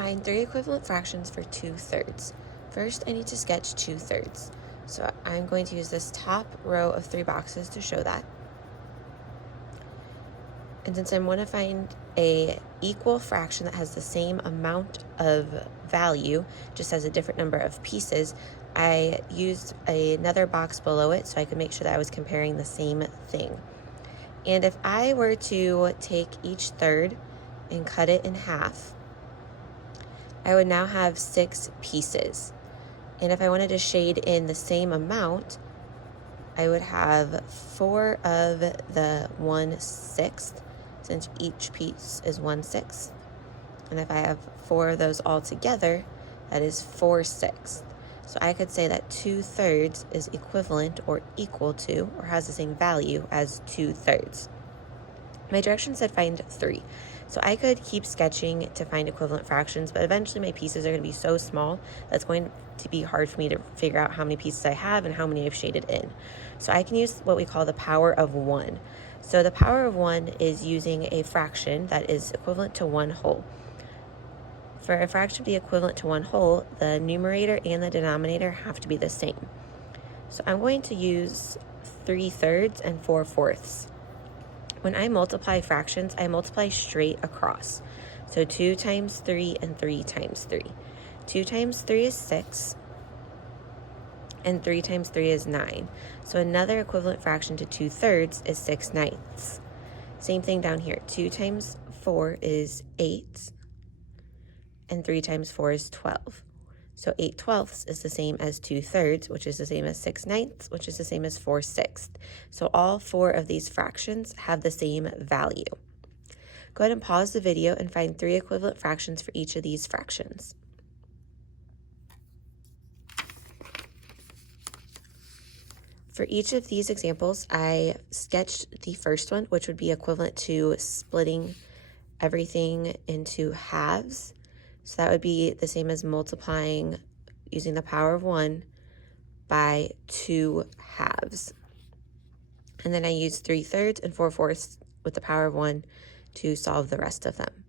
Find three equivalent fractions for 2/3. First, I need to sketch 2/3. So I'm going to use this top row of 3 boxes to show that. And since I want to find a equal fraction that has the same amount of value, just has a different number of pieces, I used another box below it so I could make sure that I was comparing the same thing. And if I were to take each third and cut it in half, I would now have 6 pieces. And if I wanted to shade in the same amount, I would have 4 of the 1/6, since each piece is 1/6. And if I have 4 of those all together, that is 4/6. So I could say that 2/3 is equivalent or equal to, or has the same value as 2/3. My directions said find 3. So I could keep sketching to find equivalent fractions, but eventually my pieces are going to be so small that's going to be hard for me to figure out how many pieces I have and how many I've shaded in. So I can use what we call the power of 1. So the power of 1 is using a fraction that is equivalent to 1 whole. For a fraction to be equivalent to 1 whole, the numerator and the denominator have to be the same. So I'm going to use 3/3 and 4/4. When I multiply fractions, I multiply straight across. So 2 times 3 and 3 times 3. 2 times 3 is 6, and 3 times 3 is 9. So another equivalent fraction to 2/3 is 6/9. Same thing down here. 2 times 4 is 8, and 3 times 4 is 12. So 8/12 is the same as 2/3, which is the same as 6/9, which is the same as 4/6. So all 4 of these fractions have the same value. Go ahead and pause the video and find 3 equivalent fractions for each of these fractions. For each of these examples, I sketched the first one, which would be equivalent to splitting everything into halves. So that would be the same as multiplying using the power of 1 by 2 halves. And then I used 3/3 and 4/4 with the power of 1 to solve the rest of them.